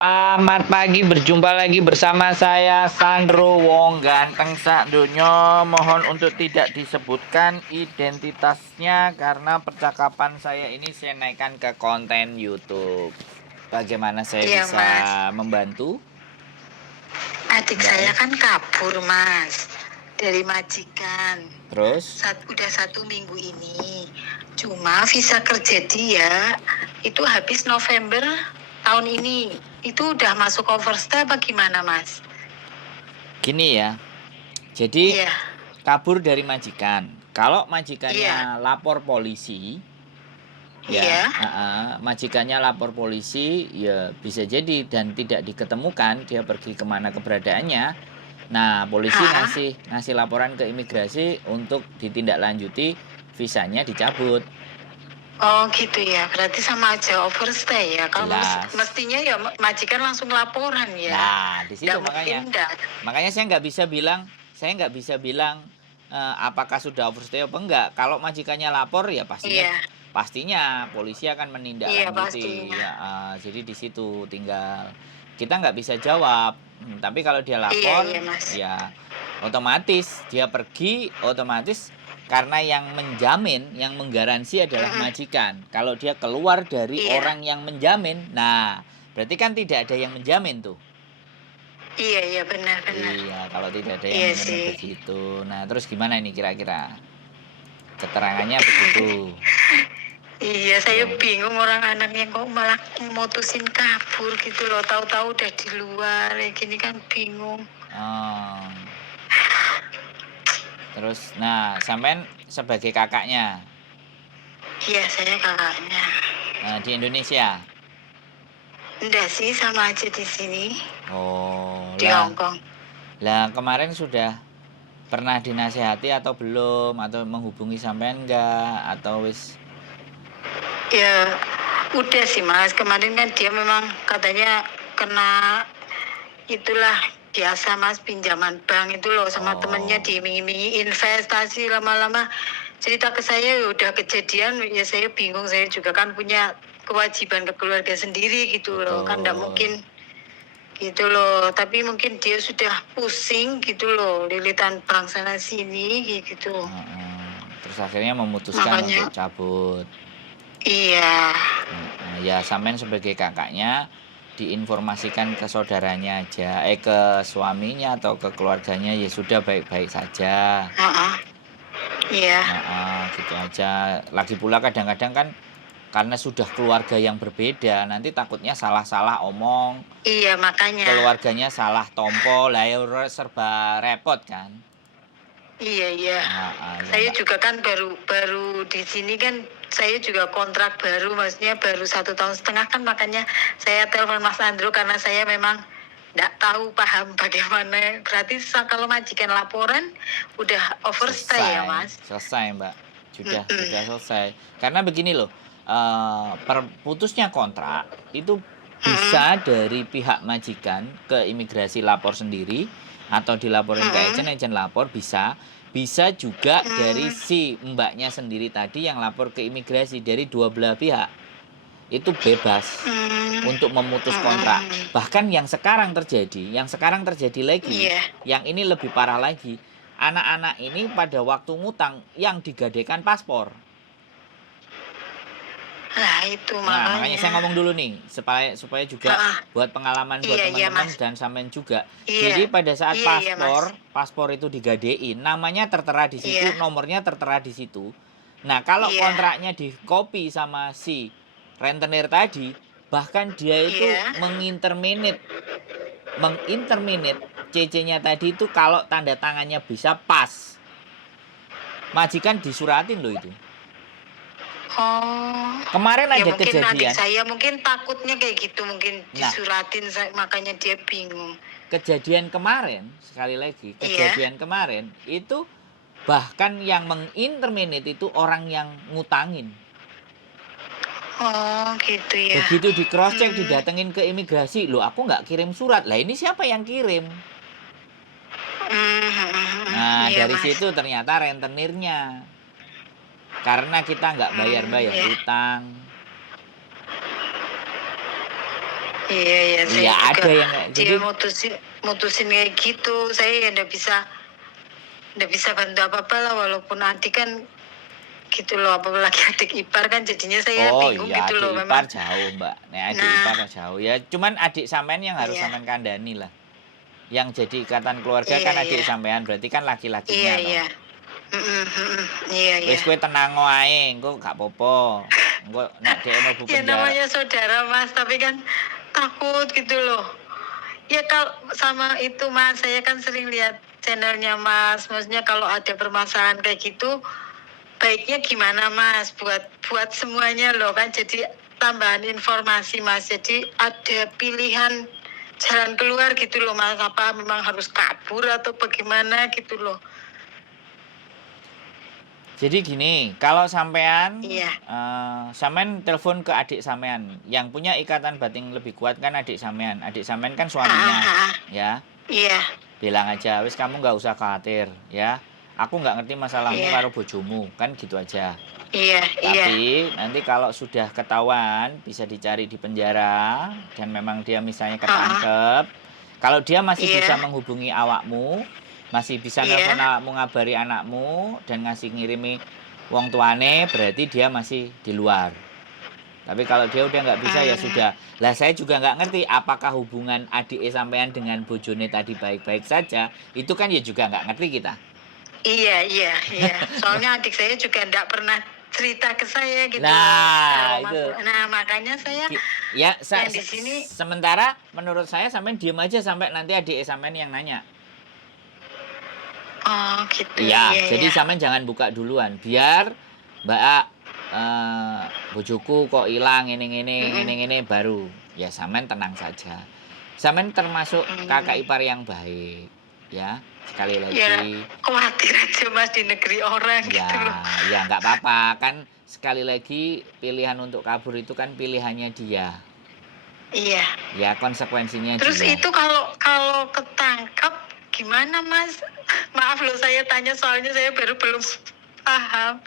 Selamat pagi, berjumpa lagi bersama saya Sandro Wong Ganteng Sak Donya. Mohon untuk tidak disebutkan identitasnya karena percakapan saya ini saya naikkan ke konten YouTube. Bagaimana saya Iya, bisa Mas. membantu? Adik Mbak saya ya? kan kabur, Mas, dari majikan. Terus? Udah 1 minggu ini. Cuma visa kerja dia itu habis November tahun ini. Itu udah masuk overstay apa gimana, Mas? Gini ya. Jadi Iya, kabur dari majikan. Kalau iya, majikannya lapor polisi, ya, iya. majikannya lapor polisi, ya bisa jadi dan tidak diketemukan dia pergi kemana keberadaannya. Nah, polisi Hah? ngasih laporan ke imigrasi untuk ditindaklanjuti, visanya dicabut. Oh gitu ya, berarti sama aja overstay ya. Kalau Jelas. mestinya ya majikan langsung laporan ya. Nah, di situ Nggak mungkin makanya. enggak. Makanya saya nggak bisa bilang apakah sudah overstay apa enggak. Kalau majikannya lapor ya Iya, pastinya polisi akan iya menindaklanjuti. pastinya. Ya, jadi di situ tinggal kita nggak bisa jawab. Tapi kalau dia Iya, lapor, iya Mas. ya otomatis dia pergi, otomatis karena yang menjamin, yang menggaransi adalah Mm-mm. majikan. Kalau dia keluar dari Iya. orang yang menjamin, nah berarti kan tidak ada yang menjamin tuh. Iya, iya benar-benar. Iya, kalau tidak ada yang Iya menjamin sih. begitu. Nah, terus gimana ini kira-kira? Keterangannya begitu. Iya, saya Tuh. bingung orang anaknya kok malah mutusin kabur gitu loh. Tahu-tahu udah di luar, ya gini kan bingung. Oh. Terus, nah, sampean sebagai kakaknya Iya, saya kakaknya. di Indonesia. Enggak sih, sama aja di sini, Oh, di Hong Kong. lah kemarin sudah pernah dinasehati atau belum? Atau menghubungi sampean enggak? Atau wis? Ya, udah sih Mas. Kemarin kan dia memang katanya kena itulah biasa Mas pinjaman bank itu loh sama temennya Oh. diiming-imingi investasi lama-lama cerita ke saya ya udah kejadian ya saya bingung, saya juga kan punya kewajiban ke keluarga sendiri gitu loh, kan nggak Betul. mungkin gitu loh, tapi mungkin dia sudah pusing gitu loh lilitan bank sana sini gitu. Terus akhirnya memutuskan Makanya untuk cabut. iya. Ya sampean sebagai kakaknya diinformasikan ke saudaranya aja, ke suaminya atau ke keluarganya ya sudah baik-baik saja. Heeh. Iya. Gitu aja. Lagi pula kadang-kadang kan karena sudah keluarga yang berbeda, nanti takutnya salah-salah omong, Iya makanya. keluarganya salah tompo, lah ya serba repot kan. Iya, iya. Ya Saya enggak. juga kan baru di sini kan saya juga kontrak baru, maksudnya baru 1 tahun setengah kan, makanya saya telepon Mas Andro karena saya memang nggak tahu paham bagaimana. Berarti kalau majikan laporan udah overstay ya Mas? Selesai Mbak. Sudah Mm-mm. selesai. Karena begini loh, putusnya kontrak itu Mm-mm. bisa dari pihak majikan ke imigrasi lapor sendiri atau dilaporin ke Mm-mm. agen lapor bisa. Bisa juga dari Mm. si mbaknya sendiri tadi yang lapor ke imigrasi, dari dua belah pihak. Itu bebas Mm. untuk memutus kontrak. Mm-mm. Bahkan yang sekarang terjadi lagi, Iya. yang ini lebih parah lagi. Anak-anak ini pada waktu ngutang yang digadaikan paspor. Nah itu Nah, makanya makanya. saya ngomong dulu nih, supaya juga Ah, buat pengalaman buat iya, iya teman-teman Mas. dan sampean juga. Iya. Jadi pada saat Iya, iya Mas. paspor itu digadein, namanya tertera di situ, Iya. nomornya tertera di situ. Nah, kalau Iya. kontraknya di copy sama si rentenir tadi, bahkan dia itu Iya. menginterminate CC-nya tadi itu kalau tanda tangannya bisa pas. Majikan disuratin loh itu. Oh, Kemarin ya ada mungkin adik kejadian. saya mungkin takutnya kayak gitu, mungkin Nah, disuratin makanya dia bingung. kejadian kemarin, sekali lagi, Iya. kejadian kemarin itu bahkan yang menginterminate itu orang yang ngutangin. Oh, gitu ya. Begitu di cross check, Hmm. didatengin ke imigrasi, loh aku nggak kirim surat. Lah ini siapa yang kirim? Nah, Iya, dari Mas. situ ternyata rentenirnya. Karena kita nggak bayar-bayar Iya. utang. Iya, saya Iya, juga ada yang kayak dia jadi mutusin kayak gitu. Saya ya nggak bisa bantu apa-apa lah, walaupun adik kan gitu loh, apalagi adik ipar kan jadinya saya oh bingung iya gitu adik loh ipar memang. jauh, Mbak. Nek adik Nah, ipar jauh ya. Cuman adik sampean yang harus iya, sampean kandani lah. Yang jadi ikatan keluarga iya, kan adik iya, sampean, berarti kan iya, laki-lakinya toh. iya, iya, Wis iya. kowe tenang wae, engko gak apa-apa. Engko nek dhek mlebu Ya penjara. namanya saudara Mas, tapi kan takut gitu loh. Ya kalau sama itu Mas, saya kan sering lihat channelnya Mas. Maksudnya kalau ada permasalahan kayak gitu, baiknya gimana Mas? Buat semuanya loh kan. Jadi tambahan informasi Mas. Jadi ada pilihan jalan keluar gitu loh Mas. Apa memang harus kabur atau bagaimana gitu loh. Jadi gini, kalau sampean Iya. sampean telepon ke adik sampean, yang punya ikatan batin lebih kuat kan adik sampean. Adik sampean kan Ah, ah, suaminya, ah. ya. Iya, Bilang aja, wis kamu nggak usah khawatir, ya. Aku nggak ngerti masalahmu iya, karo bojomu, kan gitu aja. iya, iya. Tapi nanti kalau sudah ketahuan, bisa dicari di penjara dan memang dia misalnya Ah, ah. ketangkep, kalau dia masih bisa Iya, menghubungi awakmu, masih bisa nelpon iya. awakmu, ngabari anakmu dan ngasih ngirimi wong tuane, berarti dia masih di luar. Tapi kalau dia udah nggak bisa ya Hmm. sudah. Lah saya juga nggak ngerti apakah hubungan adik sampean dengan bojone tadi baik-baik saja. Itu kan ya juga nggak ngerti kita. Iya, iya, iya. Soalnya adik saya juga enggak pernah cerita ke saya gitu loh. Kalau Nah, itu. nah makanya saya Ya, yang di sini, sementara menurut saya sampean diem aja sampai nanti adik sampean yang nanya. oh gitu, Iya, iya, jadi iya. sampean jangan buka duluan. Biar Mbak A, bojoku kok hilang Mm-mm. ini baru. Ya sampean tenang saja. Sampean termasuk kakak Hmm. ipar yang baik, ya. Sekali Ya lagi, khawatir aja Mas di negeri orang gitu loh. ya nggak apa-apa kan. Sekali lagi pilihan untuk kabur itu kan pilihannya dia. Iya. Ya konsekuensinya Terus dia. itu kalau kalau ketangkap gimana Mas? Maaf loh saya tanya soalnya saya baru belum paham.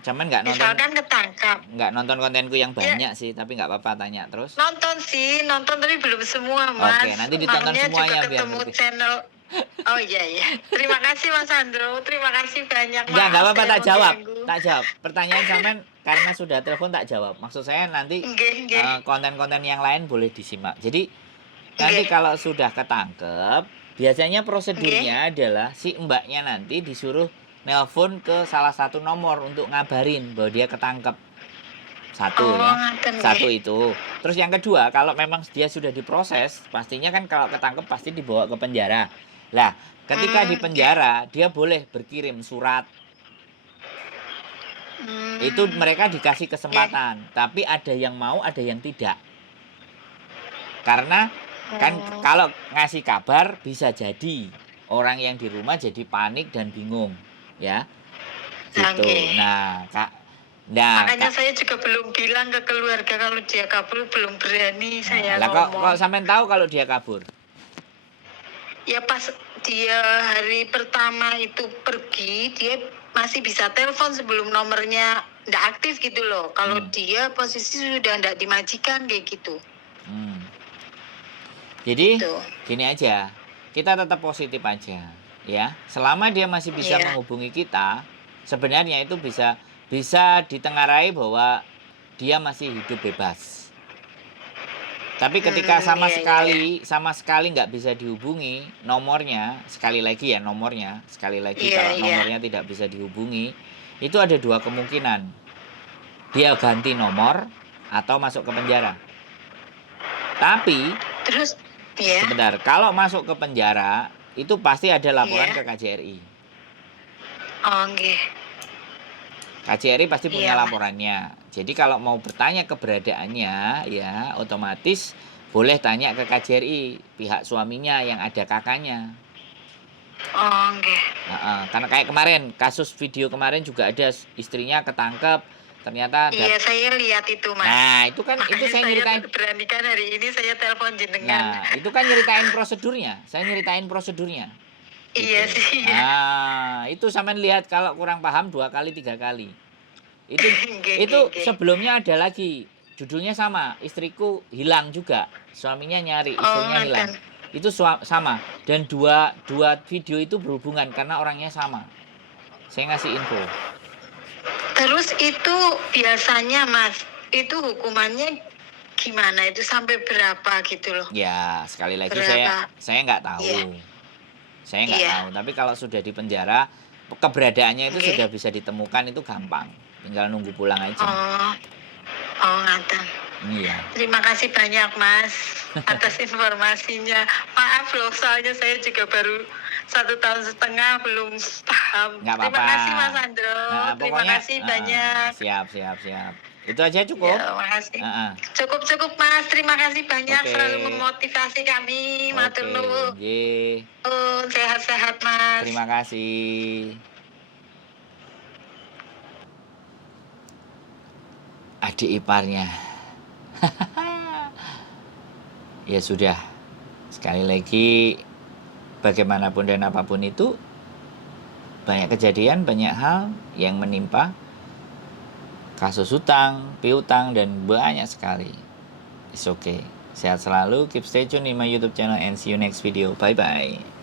Cuman nggak Misalkan ketangkap. nonton kontenku yang Ya banyak sih, tapi nggak apa-apa tanya terus. nonton tapi belum semua Oke, Mas. nanti ditonton Maunya juga semuanya biar ketemu ngerti. channel. Oh iya, iya. Terima kasih Mas Andro. Terima kasih banyak. Enggak, nggak Maaf apa-apa, saya tak jawab. mengganggu. Tak jawab. Pertanyaan sampean karena sudah telepon tak jawab. Maksud saya nanti Nggih. konten-konten yang lain boleh disimak. Jadi nanti Nggih. kalau sudah ketangkep, biasanya Nggih. prosedurnya adalah si mbaknya nanti disuruh nelpon ke salah satu nomor untuk ngabarin bahwa dia ketangkep. Satu Oh, ya. ngaten Satu nggih. itu. Terus yang kedua, kalau memang dia sudah diproses, pastinya kan kalau ketangkep pasti dibawa ke penjara. Lah, ketika di Nggih. penjara, dia boleh berkirim surat. Itu mereka dikasih Nggih. kesempatan, tapi ada yang mau, ada yang tidak. Karena kan Oh. kalau ngasih kabar bisa jadi orang yang di rumah jadi panik dan bingung, ya. Gitu. Nggih. Nah, Makanya saya juga belum bilang ke keluarga kalau dia kabur, belum berani saya lah kok ngomong. sampean tahu kalau dia kabur? Ya pas dia hari pertama itu pergi, dia masih bisa telepon sebelum nomornya nggak aktif gitu loh. Kalau dia posisi sudah nggak dimajikan kayak gitu. Jadi Gitu. gini aja, kita tetap positif aja, ya. Selama dia masih bisa Iya. menghubungi kita, sebenarnya itu bisa ditengarai bahwa dia masih hidup bebas. Tapi ketika sama sekali nggak bisa dihubungi, nomornya sekali lagi kalau nomornya tidak bisa dihubungi, itu ada dua kemungkinan. Dia ganti nomor atau masuk ke penjara. Tapi Terus ya. sebentar, kalau masuk ke penjara itu pasti ada laporan ke KJRI. Oh, nggih. KJRI pasti punya Iya, Mas. laporannya. Jadi kalau mau bertanya keberadaannya, ya otomatis boleh tanya ke KJRI, pihak suaminya yang ada kakaknya. Oh, nggih. Karena kayak kemarin, kasus video kemarin juga ada istrinya ketangkep, ternyata Iya, saya lihat itu, Mas. Nah, itu kan itu Makanya saya nyeritain. beranikan hari ini saya telepon jenengan. Nah, itu kan nyeritain prosedurnya. Saya nyeritain prosedurnya. Iya Gitu. sih. Iya. Nah, itu sampean lihat kalau kurang paham 2 kali 3 kali. Itu Nggih. sebelumnya ada lagi judulnya sama, istriku hilang juga, suaminya nyari, Oh, istrinya hilang. ngaten. Itu sama, dan dua video itu berhubungan karena orangnya sama. Saya ngasih info. Terus itu biasanya Mas, itu hukumannya gimana? Itu sampai berapa gitu loh? Ya, sekali lagi Berapa? saya nggak tahu. Iya. Saya nggak Iya. tahu, tapi kalau sudah di penjara, keberadaannya itu Oke. sudah bisa ditemukan, itu gampang. Tinggal nunggu pulang aja. Oh, oh ngaten. Iya. Terima kasih banyak Mas atas informasinya. Maaf loh, soalnya saya juga baru 1,5 tahun belum paham. Nggak Terima apa-apa. kasih Mas Andro. Nah, Terima pokoknya kasih banyak. siap. Itu aja cukup. Ya, makasih. Heeh. Cukup Mas. Terima kasih banyak, Oke. selalu memotivasi kami. Matur Oke, nuwun. nggih. Sehat-sehat Mas. Terima kasih. Adik iparnya. Ya sudah. Sekali lagi, bagaimanapun dan apapun itu, banyak kejadian, banyak hal yang menimpa, kasus hutang, piutang, dan banyak sekali. It's okay. Sehat selalu, keep stay tune in my YouTube channel and see you next video. Bye bye.